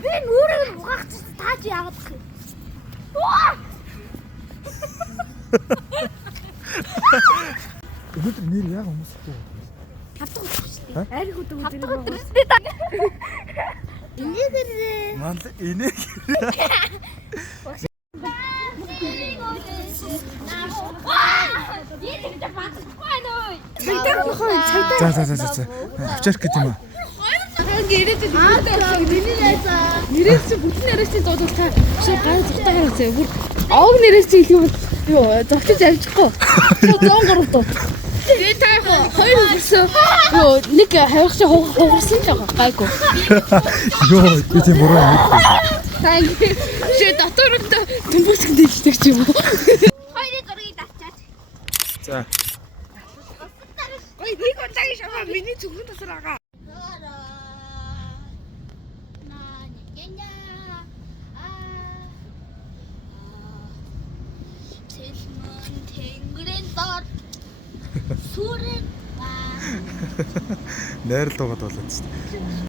Ben өөрөөр угаагч тааж яагаад гэх юм. Өдөр нэр яг хүмүүс их үү? Хатдаг шүү. Ариг өдөр Инээгэрээ. Манд инег. За. Авчаарх гэдэг юм аа. нэрээс чи бүтэн нэрээс чи дуудвал та чи гай зүгтээ хараацаа. Бүр овг нэрээс чи хэлэх юм юу зогтож авчихгүй. 103 дуу. Тэгээ та хоёр хүрсэн. Юу нэг хавих чи хугарсан ч байгаа гайгүй. Йоо, би тийм буруу юм. Та чи дотоороо төмбөсгөн дийдэг ч юм уу. Хоёрын зургийг татчаач. За. Ой нэг удаагийн шаваа миний зөвхөн тасар агаа. Тэнгэрийн дор сүрэн Найрал дуугаад болоод шүү дээ.